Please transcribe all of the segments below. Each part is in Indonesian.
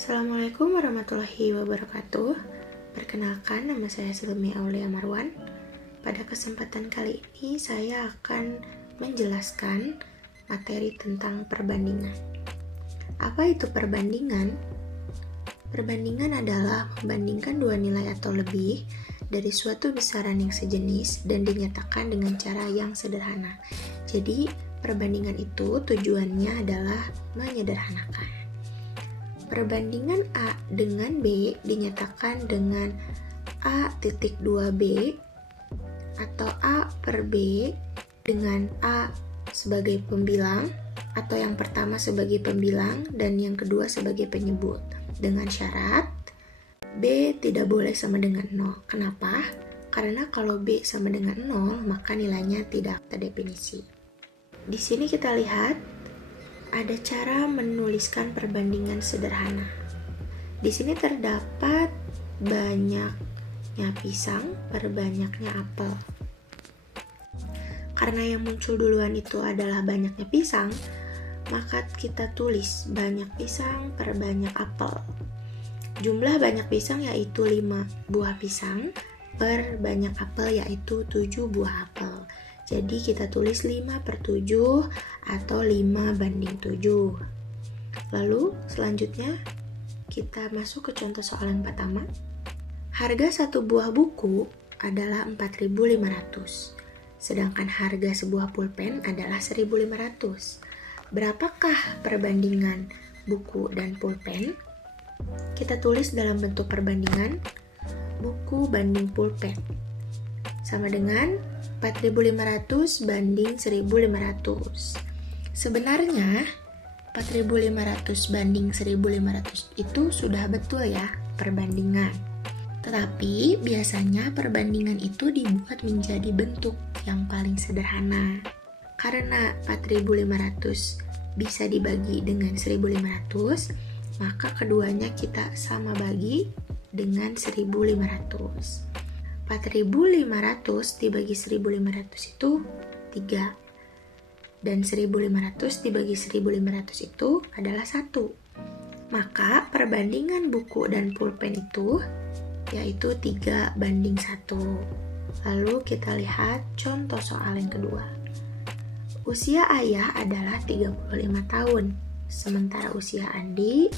Assalamualaikum warahmatullahi wabarakatuh. Perkenalkan, nama saya Silmi Aulia Marwan. Pada kesempatan kali ini saya akan menjelaskan materi tentang perbandingan. Apa itu perbandingan? Perbandingan adalah membandingkan dua nilai atau lebih dari suatu besaran yang sejenis dan dinyatakan dengan cara yang sederhana. Jadi, perbandingan itu tujuannya adalah menyederhanakan. Perbandingan A dengan B dinyatakan dengan A.2B atau A per B dengan A sebagai pembilang atau yang pertama sebagai pembilang dan yang kedua sebagai penyebut dengan syarat B tidak boleh sama dengan 0. Kenapa? Karena kalau B sama dengan 0 maka nilainya tidak terdefinisi. Di sini kita lihat ada cara menuliskan perbandingan sederhana. Di sini terdapat banyaknya pisang per banyaknya apel. Karena yang muncul duluan itu adalah banyaknya pisang, maka kita tulis banyak pisang per banyak apel. Jumlah banyak pisang yaitu 5 buah pisang per banyak apel yaitu 7 buah apel. Jadi kita tulis 5 per 7 atau 5 banding 7. Lalu selanjutnya kita masuk ke contoh soal yang pertama. Harga satu buah buku adalah 4.500, sedangkan harga sebuah pulpen adalah 1.500. Berapakah perbandingan buku dan pulpen? Kita tulis dalam bentuk perbandingan buku banding pulpen sama dengan 4.500 banding 1.500. Sebenarnya 4.500 banding 1.500 itu sudah betul ya perbandingan. Tetapi biasanya perbandingan itu dibuat menjadi bentuk yang paling sederhana. Karena 4.500 bisa dibagi dengan 1.500, maka keduanya kita sama bagi dengan 1.500. 4.500 dibagi 1.500 itu 3 dan 1.500 dibagi 1.500 itu adalah 1. Maka perbandingan buku dan pulpen itu yaitu 3 banding 1. Lalu kita lihat contoh soal yang kedua. Usia ayah adalah 35 tahun, sementara usia Andi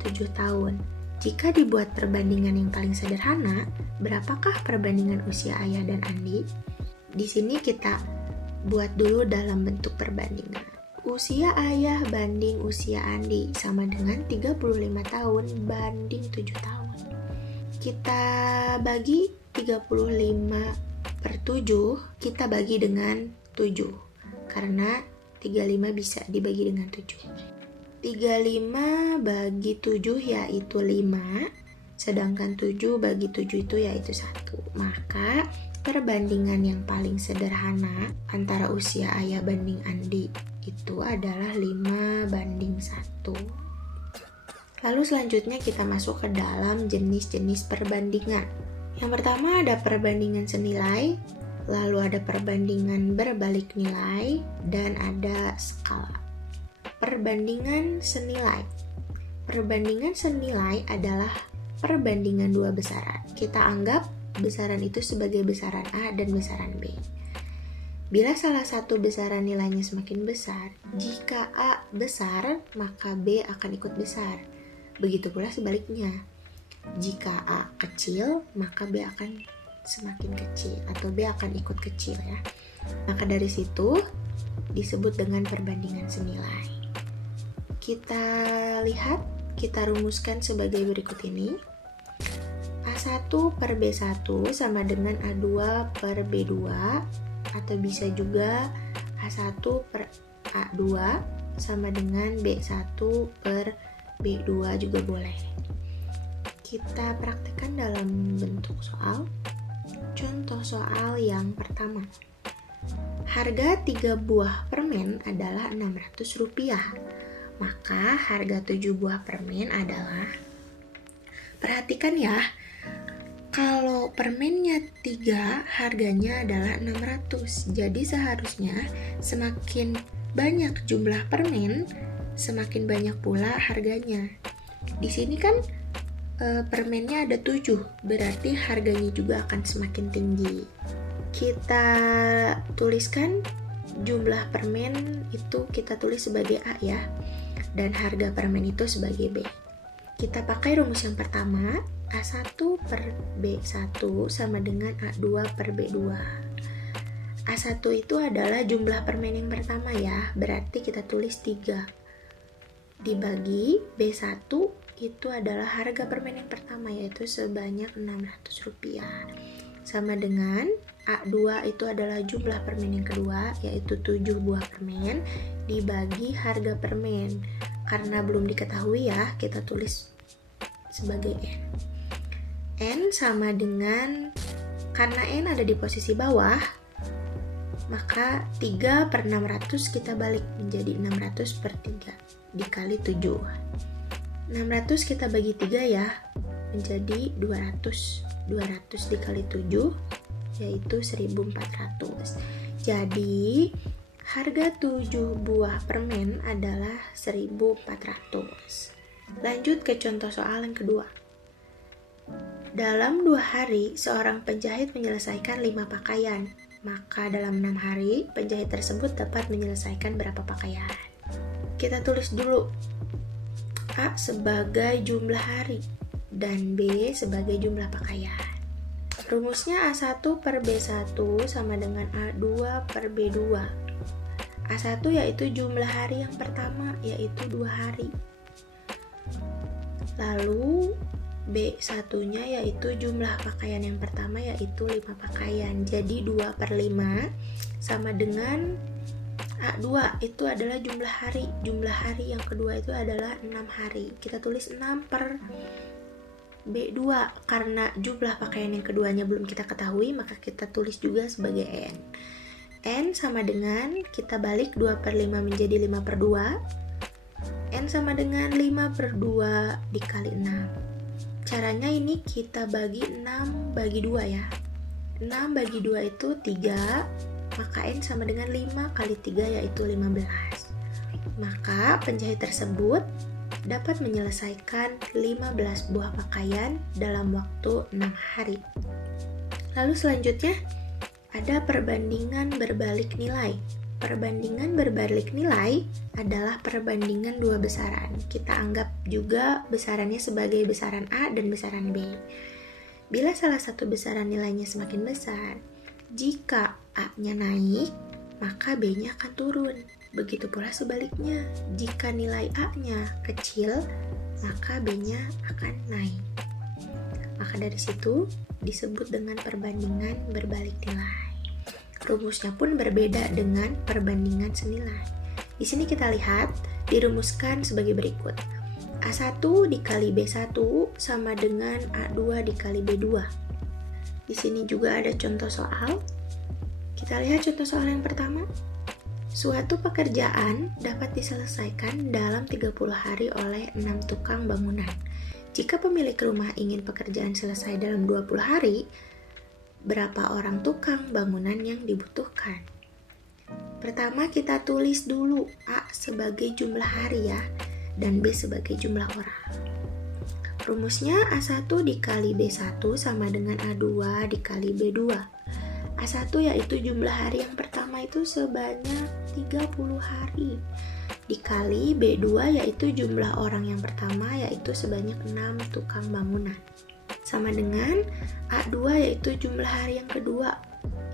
7 tahun. Jika dibuat perbandingan yang paling sederhana, berapakah perbandingan usia ayah dan Andi? Di sini kita buat dulu dalam bentuk perbandingan. Usia ayah banding usia Andi sama dengan 35 tahun banding 7 tahun. Kita bagi 35 per 7, kita bagi dengan 7. Karena 35 bisa dibagi dengan 7. 35 bagi 7 yaitu 5, sedangkan 7 bagi 7 itu yaitu 1. Maka perbandingan yang paling sederhana antara usia ayah banding Andi itu adalah 5 banding 1. Lalu selanjutnya kita masuk ke dalam jenis-jenis perbandingan. Yang pertama ada perbandingan senilai, lalu ada perbandingan berbalik nilai, dan ada skala. Perbandingan senilai. Perbandingan senilai adalah perbandingan dua besaran. Kita anggap besaran itu sebagai besaran A dan besaran B. Bila salah satu besaran nilainya semakin besar, jika A besar, maka B akan ikut besar. Begitu pula sebaliknya. Jika A kecil, maka B akan semakin kecil atau B akan ikut kecil ya. Maka dari situ disebut dengan perbandingan senilai. Kita lihat, kita rumuskan sebagai berikut ini. A1 per B1 sama dengan A2 per B2, atau bisa juga A1 per A2 sama dengan B1 per B2 juga boleh. Kita praktekkan dalam bentuk soal. Contoh soal yang pertama. Harga 3 buah permen adalah Rp600. Maka harga 7 buah permen adalah, perhatikan ya, kalau permennya 3 harganya adalah 600. Jadi seharusnya semakin banyak jumlah permen, semakin banyak pula harganya. Di sini kan permennya ada 7, berarti harganya juga akan semakin tinggi. Kita tuliskan jumlah permen itu kita tulis sebagai A ya, dan harga permen itu sebagai B. Kita pakai rumus yang pertama, A1 per B1 sama dengan A2 per B2. A1 itu adalah jumlah permen yang pertama ya, berarti kita tulis 3. Dibagi B1 itu adalah harga permen yang pertama, yaitu sebanyak Rp600. Sama dengan A2 itu adalah jumlah permen yang kedua, yaitu 7 buah permen, dibagi harga permen. Karena belum diketahui ya, kita tulis sebagai N. N sama dengan, karena N ada di posisi bawah, maka 3 per 600 kita balik menjadi 600 per 3 dikali 7. 600 kita bagi 3 ya, menjadi 200. 200 dikali 7 yaitu 1400. Jadi harga 7 buah permen adalah 1400. Lanjut ke contoh soal yang kedua. Dalam 2 hari seorang penjahit menyelesaikan 5 pakaian, maka dalam 6 hari penjahit tersebut dapat menyelesaikan berapa pakaian? Kita tulis dulu A sebagai jumlah hari dan B sebagai jumlah pakaian. Rumusnya A1 per B1 sama dengan A2 per B2. A1 yaitu jumlah hari yang pertama, yaitu 2 hari. Lalu B1-nya yaitu jumlah pakaian yang pertama, yaitu 5 pakaian. Jadi 2 per 5 sama dengan A2 itu adalah jumlah hari. Jumlah hari yang kedua itu adalah 6 hari. Kita tulis 6 per B2. Karena jumlah pakaian yang keduanya belum kita ketahui, maka kita tulis juga sebagai N. N sama dengan, kita balik 2 per 5 menjadi 5 per 2. N sama dengan 5 per 2 dikali 6. Caranya ini kita bagi 6 bagi 2 ya. 6 bagi 2 itu 3. Maka N sama dengan 5 kali 3 yaitu 15. Maka penjahit tersebut dapat menyelesaikan 15 buah pakaian dalam waktu 6 hari. Lalu selanjutnya ada perbandingan berbalik nilai. Perbandingan berbalik nilai adalah perbandingan 2 besaran. Kita anggap juga besarannya sebagai besaran A dan besaran B. Bila salah satu besaran nilainya semakin besar, jika A-nya naik, maka B-nya akan turun. Begitu pula sebaliknya, jika nilai A-nya kecil, maka B-nya akan naik. Maka dari situ disebut dengan perbandingan berbalik nilai. Rumusnya pun berbeda dengan perbandingan senilai. Di sini kita lihat dirumuskan sebagai berikut. A1 dikali B1 sama dengan A2 dikali B2. Di sini juga ada contoh soal. Kita lihat contoh soal yang pertama. Suatu pekerjaan dapat diselesaikan dalam 30 hari oleh 6 tukang bangunan. Jika pemilik rumah ingin pekerjaan selesai dalam 20 hari, berapa orang tukang bangunan yang dibutuhkan? Pertama kita tulis dulu A sebagai jumlah hari ya, dan B sebagai jumlah orang. Rumusnya A1 dikali B1 sama dengan A2 dikali B2. A1 yaitu jumlah hari yang pertama itu sebanyak 30 hari. Dikali B2 yaitu jumlah orang yang pertama yaitu sebanyak 6 tukang bangunan. Sama dengan A2 yaitu jumlah hari yang kedua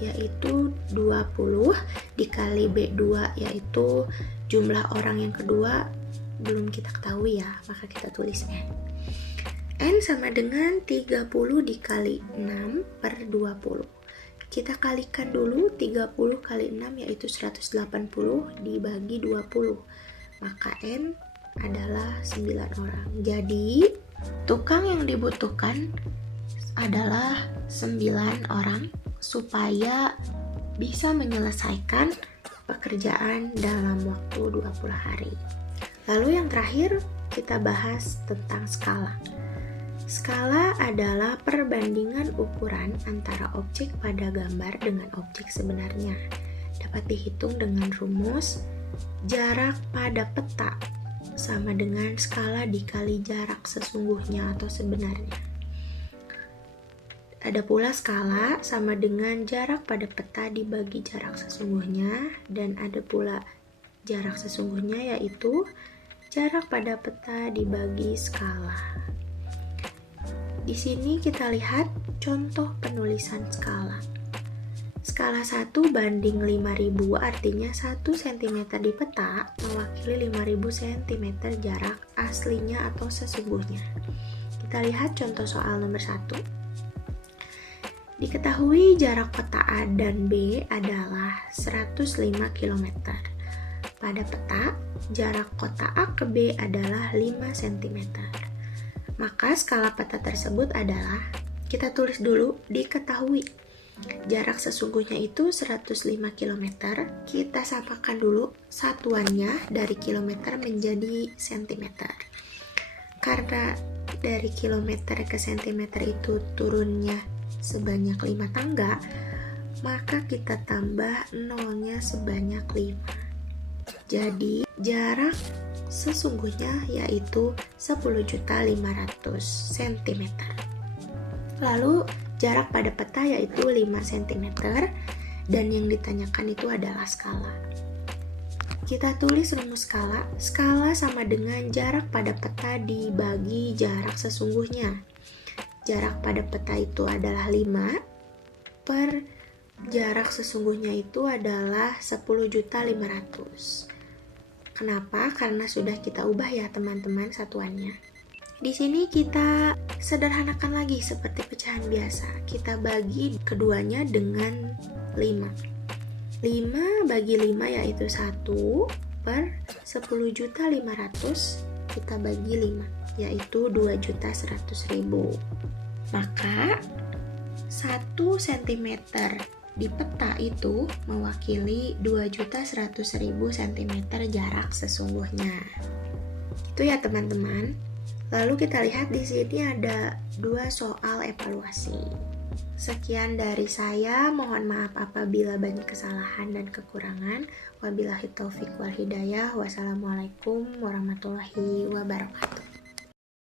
yaitu 20 dikali B2 yaitu jumlah orang yang kedua belum kita ketahui ya, maka kita tulis N. N sama dengan 30 dikali 6 per 20. Kita kalikan dulu 30 kali 6 yaitu 180 dibagi 20. Maka N adalah 9 orang. Jadi tukang yang dibutuhkan adalah 9 orang supaya bisa menyelesaikan pekerjaan dalam waktu 20 hari. Lalu yang terakhir kita bahas tentang skala. Skala adalah perbandingan ukuran antara objek pada gambar dengan objek sebenarnya. Dapat dihitung dengan rumus jarak pada peta sama dengan skala dikali jarak sesungguhnya atau sebenarnya. Ada pula skala sama dengan jarak pada peta dibagi jarak sesungguhnya, dan ada pula jarak sesungguhnya yaitu jarak pada peta dibagi skala. Di sini kita lihat contoh penulisan skala. Skala 1 banding 5000 artinya 1 cm di peta mewakili 5000 cm jarak aslinya atau sesungguhnya. Kita lihat contoh soal nomor 1. Diketahui jarak peta A dan B adalah 105 km. Pada peta, jarak kota A ke B adalah 5 cm. Maka skala peta tersebut adalah, kita tulis dulu, diketahui. Jarak sesungguhnya itu 105 km, kita samakan dulu satuannya dari kilometer menjadi cm. Karena dari kilometer ke cm itu turunnya sebanyak 5 tangga, maka kita tambah nolnya sebanyak 5. Jadi jarak sesungguhnya yaitu 10.500.000 cm. Lalu jarak pada peta yaitu 5 cm dan yang ditanyakan itu adalah skala. Kita tulis rumus skala. Skala sama dengan jarak pada peta dibagi jarak sesungguhnya. Jarak pada peta itu adalah 5 per jarak sesungguhnya itu adalah 10.500.000. Kenapa? Karena sudah kita ubah ya teman-teman satuannya. Di sini kita sederhanakan lagi seperti pecahan biasa. Kita bagi keduanya dengan 5. 5 bagi 5 yaitu 1 per 10.500.000 kita bagi 5 yaitu 2.100.000. Maka 1 cm di peta itu mewakili 2.100.000 cm jarak sesungguhnya. Itu ya teman-teman. Lalu kita lihat di sini ada 2 soal evaluasi. Sekian dari saya, mohon maaf apabila banyak kesalahan dan kekurangan. Wabillahi taufik wal hidayah. Wassalamualaikum warahmatullahi wabarakatuh.